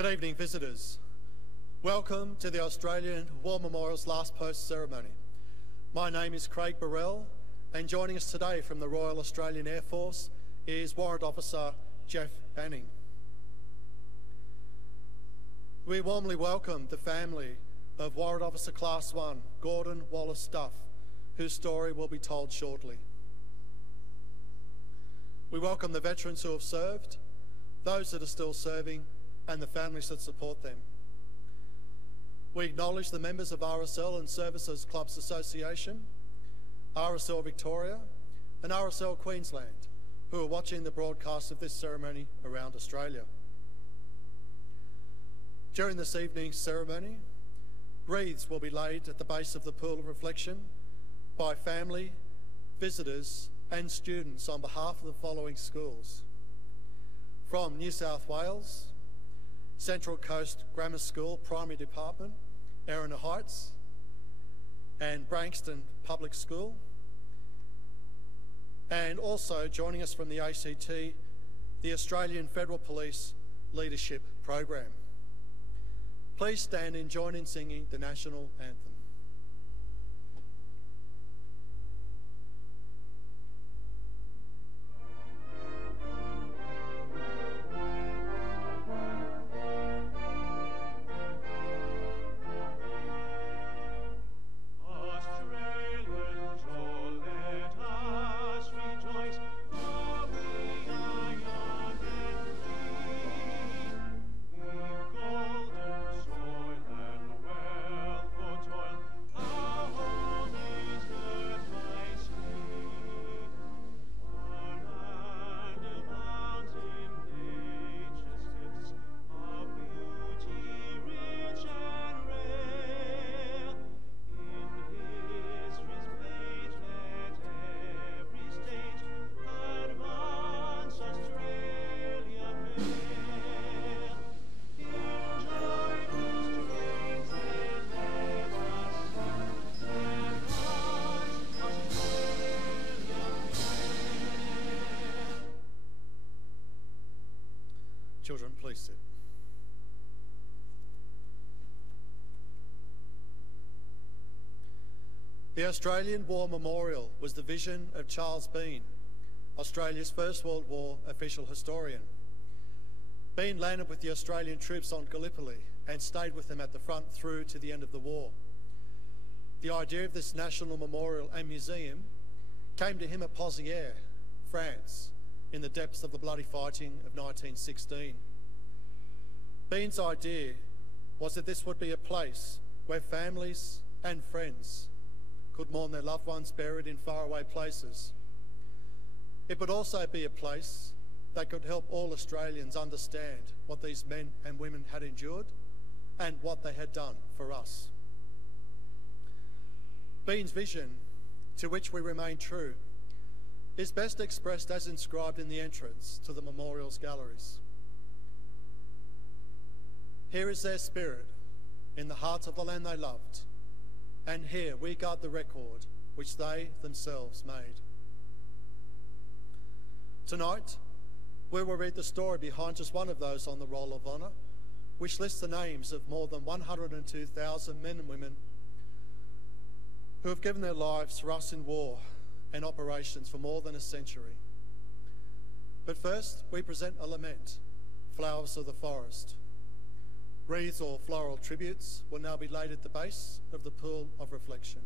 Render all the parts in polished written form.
Good evening, visitors. Welcome to the Australian War Memorial's Last Post ceremony. My name is Craig Burrell, and joining us today from the Royal Australian Air Force is Warrant Officer Jeff Banning. We warmly welcome the family of Warrant Officer Class 1, Gordon Wallace Duff, whose story will be told shortly. We welcome the veterans who have served, those that are still serving, and the families that support them. We acknowledge the members of RSL and Services Clubs Association, RSL Victoria, and RSL Queensland, who are watching the broadcast of this ceremony around Australia. During this evening's ceremony, wreaths will be laid at the base of the Pool of Reflection by family, visitors, and students on behalf of the following schools: from New South Wales, Central Coast Grammar School Primary Department, Erina Heights, and Branxton Public School, and also joining us from the ACT, the Australian Federal Police Leadership Program. Please stand and join in singing the National Anthem. Children, please sit. The Australian War Memorial was the vision of Charles Bean, Australia's First World War official historian. Bean landed with the Australian troops on Gallipoli and stayed with them at the front through to the end of the war. The idea of this national memorial and museum came to him at Pozières, France, in the depths of the bloody fighting of 1916. Bean's idea was that this would be a place where families and friends could mourn their loved ones buried in faraway places. It would also be a place that could help all Australians understand what these men and women had endured and what they had done for us. Bean's vision, to which we remain true, is best expressed as inscribed in the entrance to the memorial's galleries. Here is their spirit in the heart of the land they loved, and here we guard the record which they themselves made. Tonight, we will read the story behind just one of those on the Roll of Honour, which lists the names of more than 102,000 men and women who have given their lives for us in war and operations for more than a century. But first, we present a lament, Flowers of the Forest. Wreaths or floral tributes will now be laid at the base of the Pool of Reflection.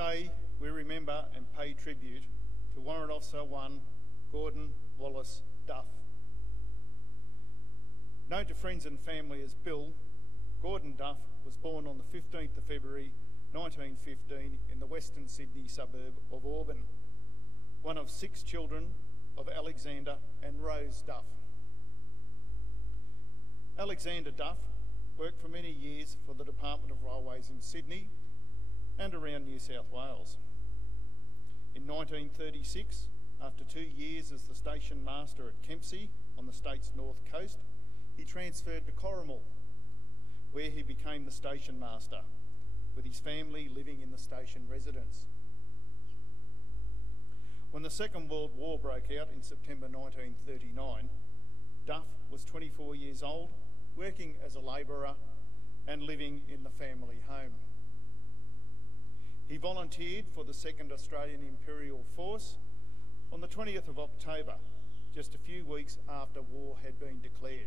Today, we remember and pay tribute to Warrant Officer 1, Gordon Wallace Duff. Known to friends and family as Bill, Gordon Duff was born on the 15th of February 1915 in the Western Sydney suburb of Auburn, one of 6 children of Alexander and Rose Duff. Alexander Duff worked for many years for the Department of Railways in Sydney and around New South Wales. In 1936, after 2 years as the station master at Kempsey on the state's north coast, he transferred to Corrimal, where he became the station master, with his family living in the station residence. When the Second World War broke out in September 1939, Duff was 24 years old, working as a labourer and living in the family home. He volunteered for the 2nd Australian Imperial Force on the 20th of October, just a few weeks after war had been declared.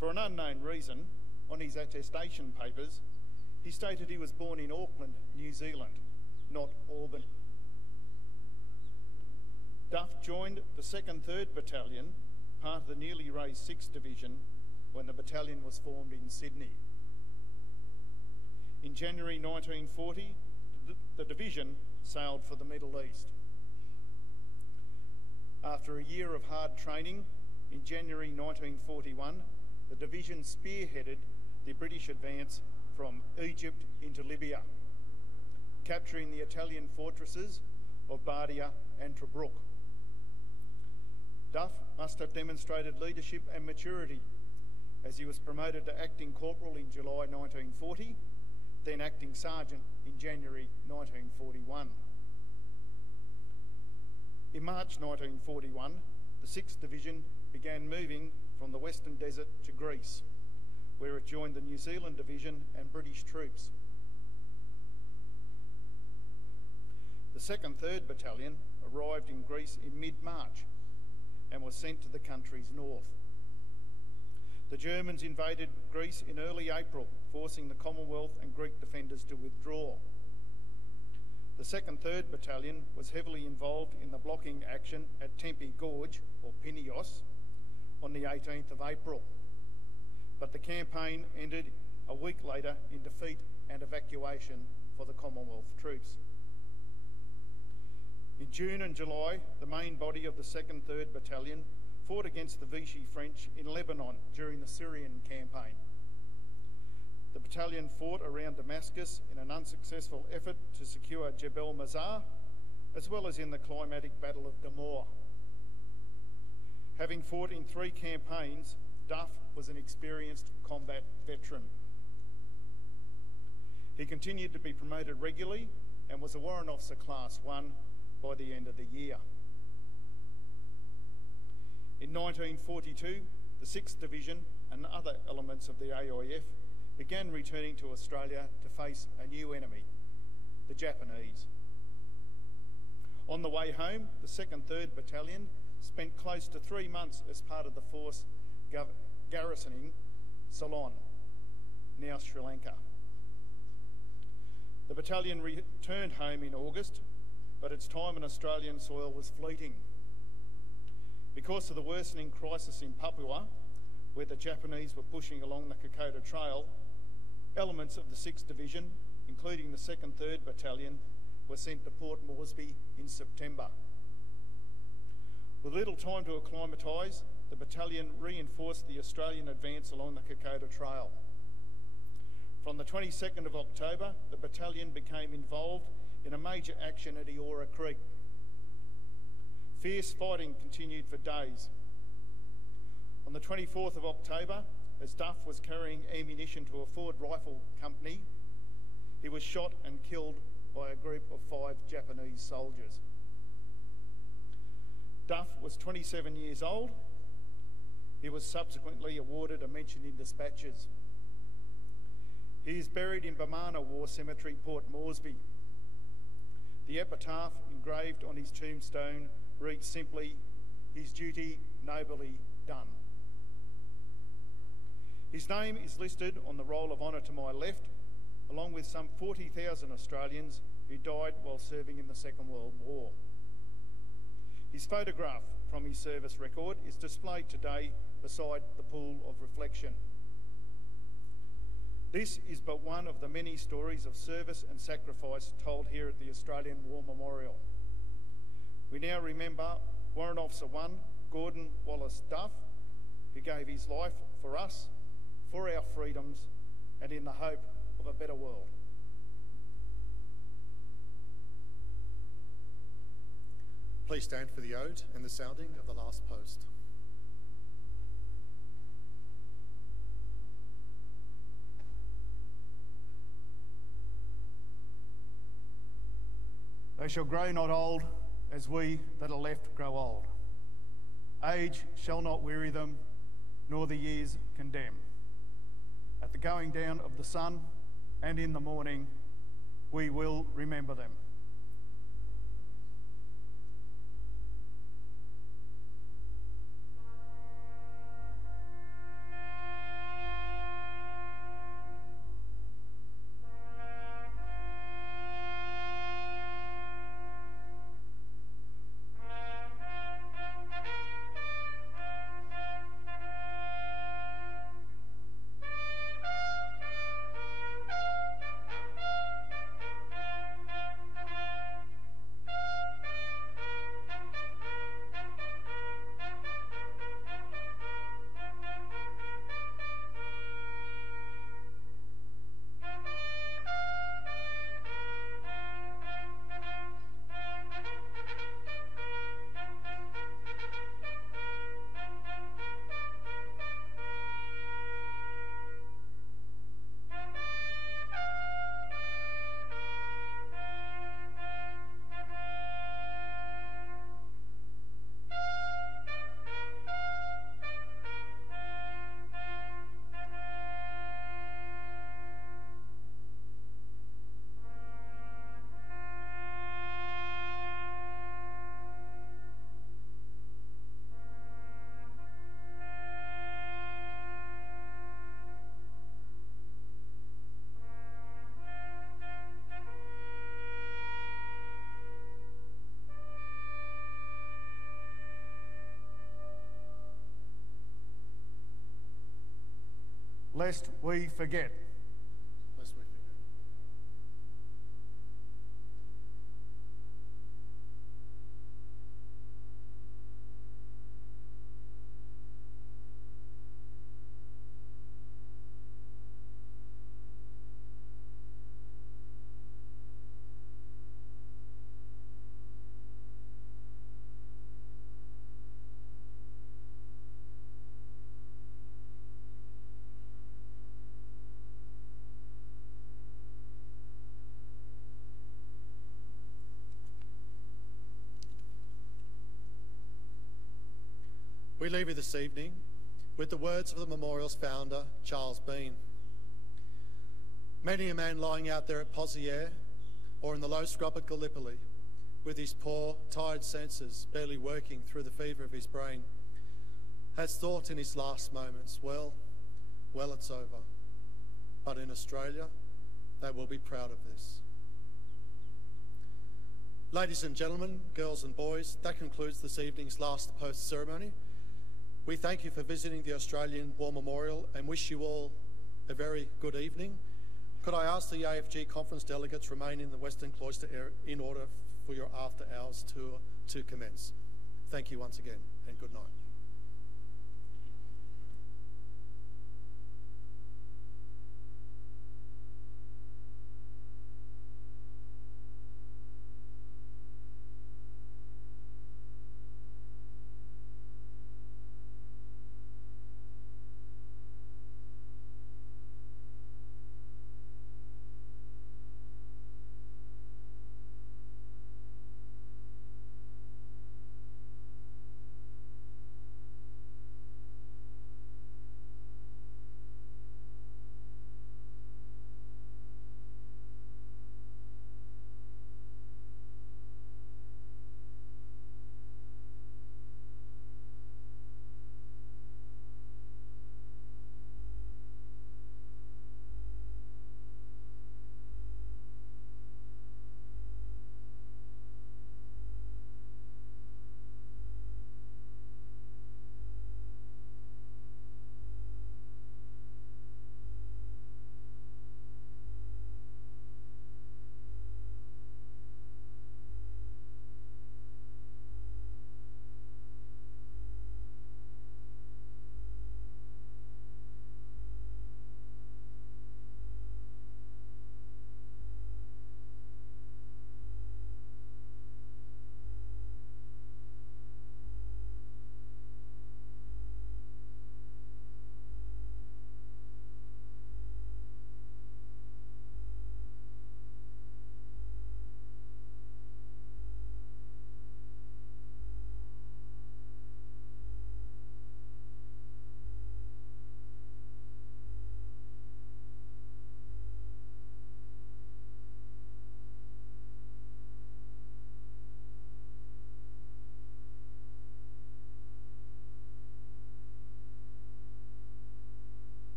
For an unknown reason, on his attestation papers, he stated he was born in Auckland, New Zealand, not Auburn. Duff joined the 2nd 3rd Battalion, part of the newly raised 6th Division, when the battalion was formed in Sydney. In January 1940, the division sailed for the Middle East. After a year of hard training, in January 1941, the division spearheaded the British advance from Egypt into Libya, capturing the Italian fortresses of Bardia and Tobruk. Duff must have demonstrated leadership and maturity, as he was promoted to acting corporal in July 1940, then acting sergeant in January 1941. In March 1941, the 6th Division began moving from the Western Desert to Greece, where it joined the New Zealand Division and British troops. The 2nd 3rd Battalion arrived in Greece in mid-March and was sent to the country's north. The Germans invaded Greece in early April, forcing the Commonwealth and Greek defenders to withdraw. The 2nd 3rd Battalion was heavily involved in the blocking action at Tempe Gorge, or Pinios, on the 18th of April. But the campaign ended a week later in defeat and evacuation for the Commonwealth troops. In June and July, the main body of the 2nd 3rd Battalion fought against the Vichy French in Lebanon during the Syrian campaign. The battalion fought around Damascus in an unsuccessful effort to secure Jebel Mazar, as well as in the climatic Battle of Damour. Having fought in 3 campaigns, Duff was an experienced combat veteran. He continued to be promoted regularly and was a Warrant Officer Class 1 by the end of the year. In 1942, the 6th Division and other elements of the AIF began returning to Australia to face a new enemy, the Japanese. On the way home, the 2nd 3rd Battalion spent close to 3 months as part of the force garrisoning Ceylon, now Sri Lanka. The battalion returned home in August, but its time on Australian soil was fleeting. Because of the worsening crisis in Papua, where the Japanese were pushing along the Kokoda Trail, elements of the 6th Division, including the 2nd 3rd Battalion, were sent to Port Moresby in September. With little time to acclimatise, the battalion reinforced the Australian advance along the Kokoda Trail. From the 22nd of October, the battalion became involved in a major action at Eora Creek. Fierce fighting continued for days. On the 24th of October, as Duff was carrying ammunition to a Ford Rifle Company, he was shot and killed by a group of 5 Japanese soldiers. Duff was 27 years old. He was subsequently awarded a mention in dispatches. He is buried in Bamana War Cemetery, Port Moresby. The epitaph engraved on his tombstone reads simply, "His duty nobly done." His name is listed on the roll of honour to my left, along with some 40,000 Australians who died while serving in the Second World War. His photograph from his service record is displayed today beside the pool of reflection. This is but one of the many stories of service and sacrifice told here at the Australian War Memorial. We now remember Warrant Officer 1, Gordon Wallace Duff, who gave his life for us, for our freedoms, and in the hope of a better world. Please stand for the ode and the sounding of the last post. They shall grow not old, as we that are left grow old. Age shall not weary them, nor the years condemn. At the going down of the sun and in the morning, we will remember them. Lest we forget. Lest we forget. We leave you this evening with the words of the memorial's founder, Charles Bean. Many a man lying out there at Pozieres or in the low scrub at Gallipoli, with his poor, tired senses barely working through the fever of his brain, has thought in his last moments, well, it's over. But in Australia, they will be proud of this. Ladies and gentlemen, girls and boys, that concludes this evening's last post ceremony. We thank you for visiting the Australian War Memorial and wish you all a very good evening. Could I ask the AFG conference delegates remain in the Western Cloister area in order for your after hours tour to commence. Thank you once again and good night.